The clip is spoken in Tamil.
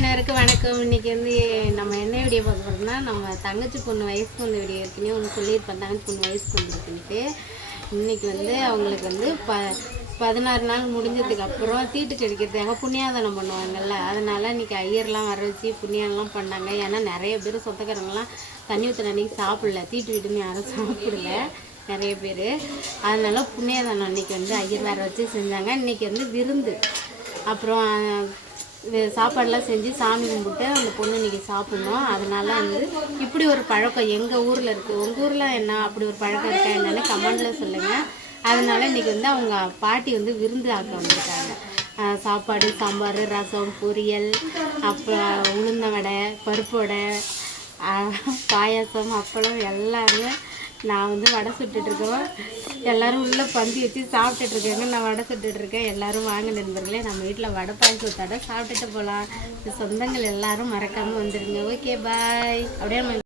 அனைவருக்கும் வணக்கம். இன்றைக்கி வந்து நம்ம என்ன வீடியோ பார்க்க போகிறோம்னா, நம்ம தங்கச்சி பொண்ணு வயசுக்கு வந்த வீடியோ இருக்குன்னு ஒன்று சொல்லியிருப்பேன். தங்கச்சி பொண்ணு வயசுக்கு வந்துருக்குன்ட்டு இன்றைக்கி வந்து அவங்களுக்கு வந்து 16 நாள் முடிஞ்சதுக்கு அப்புறம் தீட்டு கழிக்கிறதுக்காக புண்ணியாதானம் பண்ணுவாங்கள்ல, அதனால் இன்றைக்கி ஐயர்லாம் வர வச்சு புண்ணியம்லாம் பண்ணாங்க. ஏன்னா நிறைய பேர் சொந்தக்காரங்களாம் தண்ணி ஊற்றுன அன்றைக்கி சாப்பிடல, தீட்டு வீட்டுன்னு யாரும் சாப்பிடல நிறைய பேர். அதனால் புண்ணியதானம் அன்றைக்கி வந்து ஐயர் வர வச்சு செஞ்சாங்க. இன்றைக்கி வந்து விருந்து, அப்புறம் சாப்பாடெலாம் செஞ்சு சாமி கும்பிட்டு அந்த பொண்ணு இன்றைக்கி சாப்பிட்ணும். அதனால் வந்து இப்படி ஒரு பழக்கம் எங்கள் ஊரில் இருக்குது. உங்கள் ஊரில் என்ன அப்படி ஒரு பழக்கம் இருக்கா என்னென்னு கமெண்டில் சொல்லுங்கள். அதனால் இன்றைக்கி வந்து அவங்க பாட்டி வந்து விருந்து ஆக்க வந்திருக்காங்க. சாப்பாடு, சாம்பார், ரசம், பொரியல், அப்புறம் உளுந்த வடை, பருப்பு வடை, பாயாசம், அப்பளம் எல்லாருமே. நான் வந்து வடை சுட்டுட்ருக்கோம். எல்லோரும் உள்ளே பந்தி வச்சு சாப்பிட்டுட்ருக்காங்க. நான் வடை சுட்டுட்ருக்கேன். எல்லோரும் வாங்க நண்பர்களே, நம்ம வீட்டில் வடை பாயசத்தோட சாப்பிட்டுட்டு போகலாம். சொந்தங்கள் எல்லோரும் மறக்காமல் வந்துடுங்க. ஓகே, பாய். அப்படியே